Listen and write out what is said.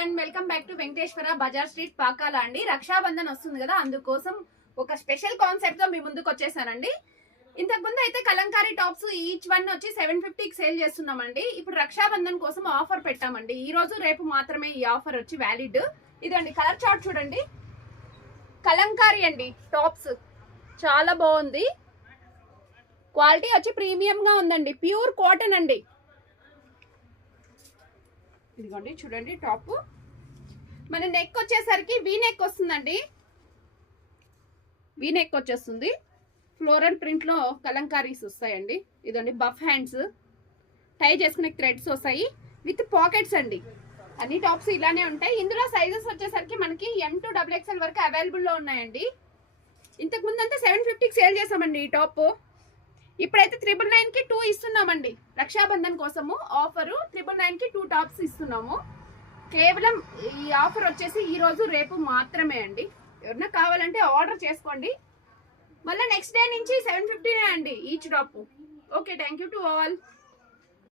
Everyone, welcome back to Venkateswara Bazar street Pakala అండి. రక్షాబంధన్ వస్తుంది కదా, అందుకోసం ఒక స్పెషల్ కాన్సెప్ట్ తో మీ ముందుకు వచ్చేసానండి. ఇంతకు ముందు అయితే కలంకారీ టాప్స్ ఈచ్ వన్ వచ్చి 750కి సేల్ చేస్తున్నామండి. ఇప్పుడు రక్షాబంధన్ కోసం ఆఫర్ పెట్టామండి. ఈ రోజు రేపు మాత్రమే ఈ ఆఫర్ వచ్చి వ్యాలిడ్. ఇదండి కలర్ చార్ట్ చూడండి. కలంకారీ అండి టాప్స్, చాలా బాగుంది. క్వాలిటీ వచ్చి ప్రీమియం గా ఉందండి. ప్యూర్ కాటన్ అండి. ఇదిగోండి చూడండి, టాప్ మన నెక్ వచ్చేసరికి వీ నెక్ వస్తుందండి. వీ నెక్ వచ్చేస్తుంది. ఫ్లోరల్ ప్రింట్ లో కలంకారీస్ వస్తాయండి. ఇదండి బఫ్ హ్యాండ్స్, టై చేసుకునే థ్రెడ్స్ వస్తాయి విత్ పాకెట్స్ అండి. అన్ని టాప్స్ ఇలానే ఉంటాయి. ఇందులో సైజెస్ వచ్చేసరికి మనకి M to XXL వరకు అవైలబుల్ లో ఉన్నాయండి. ఇంతకు ముందు అంతా 750కి సేల్ చేసామండి ఈ టాప్. ఇప్పుడైతే 999కి 2 ఇస్తున్నామండి. రక్షాబంధన్ కోసము ఆఫరు 999కి 2 టాప్స్ ఇస్తున్నాము. కేవలం ఈ ఆఫర్ వచ్చేసి ఈ రోజు రేపు మాత్రమే అండి. ఎవరన్నా కావాలంటే ఆర్డర్ చేసుకోండి. మళ్ళీ నెక్స్ట్ డే నుంచి 750 అండి each top. Okay, thank you to all.